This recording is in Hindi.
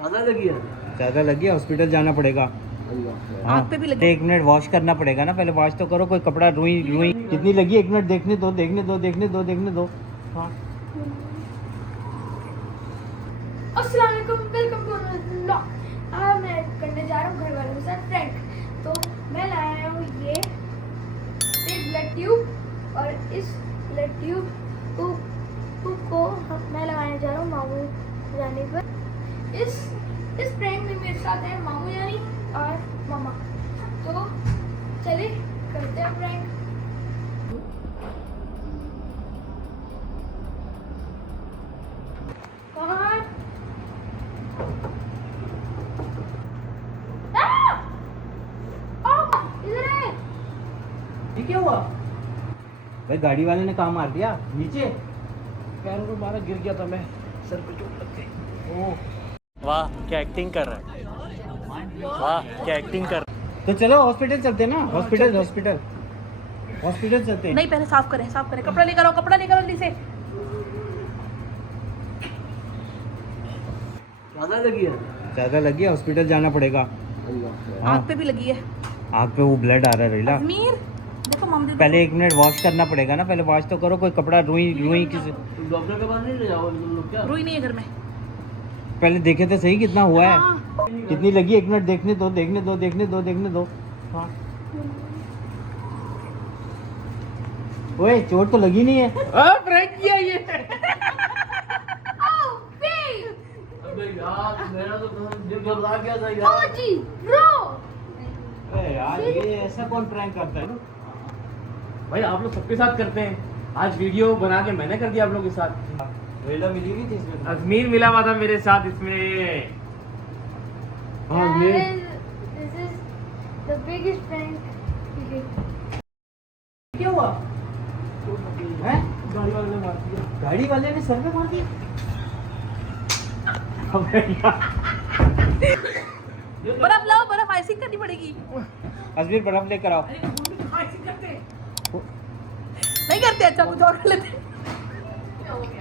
ज़्यादा लगी है, हॉस्पिटल जाना पड़ेगा। हाँ पे भी लगी। 1 मिनट वॉश करना पड़ेगा ना, पहले वॉश तो करो, कोई कपड़ा रुई रुई कितनी लगी, 1 मिनट देखने दो देखने दो देखने दो देखने दो। हाँ अस्सलाम वालेकुम, वेलकम टू अनदर व्लॉग। आज मैं करने जा रहा हूँ घर वालों के साथ प्रैंक। तो मैं लाया हूँ ये ब्लड ट्यूब, और इस ब्लड ट्यूब को मैं लगाने जा रहा हूँ मामू जाने पर। इस प्रैंक में मेरे साथ है मामू जानी और मामा। तो चलिए करते हैं प्रैंक। क्या हुआ भाई, गाड़ी वाले ने कहाँ मार दिया? नीचे पैर को मारा, गिर गया था मैं, सर पे चोट लग गई। ओह वाह क्या एक्टिंग कर रहा है, वाह क्या एक्टिंग कर रहा तो चलो हॉस्पिटल चलते हैं ना, हॉस्पिटल हॉस्पिटल हॉस्पिटल चलते हैं। नहीं, पहले साफ करें कपड़ा लेकर आओ, कपड़ा लेकर आओ जल्दी से। ज़्यादा लगी है, हॉस्पिटल जाना पड़ेगा। हाँ आँख पे भी लगी है। आँख पे वो ब्लड आ रहा है रेला। अजमीर देखो मम्मी पहले 1 मिनट वॉश करना पड़ेगा ना, पहले वॉश तो करो, कोई कपड़ा रुई रुई किसी डॉक्टर के पास नहीं ले जाओ लोग क्या? रुई नहीं है घर में। पहले देखे तो सही कितना हुआ है। हाँ। कितनी लगी, 1 मिनट देखने दो देखने दो देखने दो देखने दो। हाँ ओए चोट तो लगी नहीं है। ब्रेक किया ये। अबे यार मेरा तो दिल घबरा गया था यार। जी ब्रो, अरे यार ये ऐसा कौन प्रैंक करता है? भाई आप लोग सबके साथ करते हैं, आज वीडियो बना के मैंने कर दिया आप लोग के साथ। रेला मिली हुई थी इसमें। अजमीर मिला हुआ था मेरे साथ इसमें। हाँ Ajmer. This is the biggest prank. क्या हुआ? हैं? गाड़ी वाले ने मार दिया। गाड़ी वाले ने सर पे मार दिया। अबे यार। बर्फ लाओ, बर्फ आइसिंग करनी पड़ेगी। अजमीर बर्फ लेकर आओ। नहीं करते, अच्छा कुछ और कर लेते।